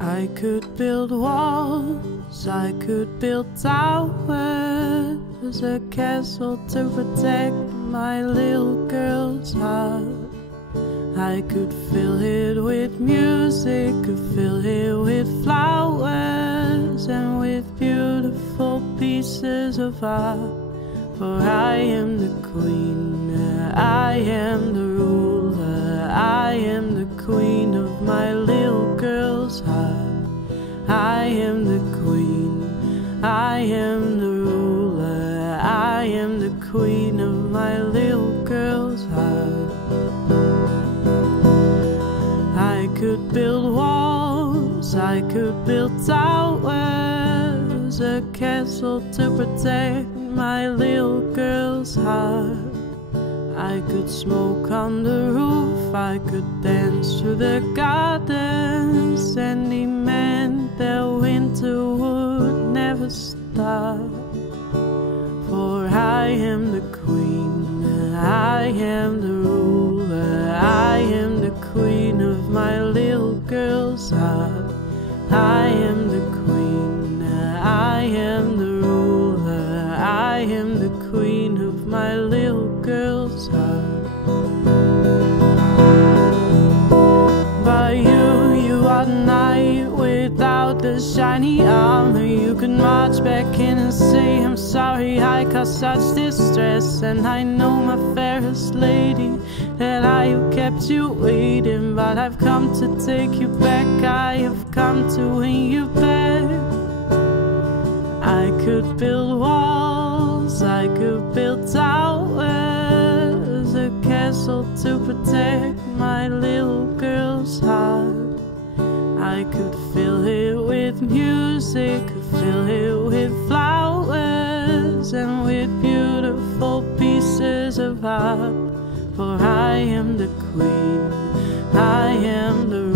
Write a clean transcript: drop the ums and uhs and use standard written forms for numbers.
I could build walls, I could build towers, a castle to protect my little girl's heart. I could fill it with music, could fill it with flowers and with beautiful pieces of art. For I am the queen, I am the ruler, I am the queen of my little girl's heart. I am the queen, I am the ruler, I am the queen of my little girl's heart. I could build walls, I could build towers, a castle to protect my little girl's heart. I could smoke on the roof, I could dance through the gardens, and demand that winter would never stop. For I am the queen, I am the ruler, I am the queen of my little girl's heart. I am the queen, I am the ruler, I am the queen of my little girl's heart. But you are the knight without the shiny armor. You could march back in and say, I'm sorry I caused such distress, and I know, my fairest lady, that I have kept you waiting. But I've come to take you back, I have come to win you back. I could build walls, I could build towers, a castle to protect my little girl's heart. I could fill it with music, could fill it with flowers and with beautiful pieces of art. For I am the queen, I am the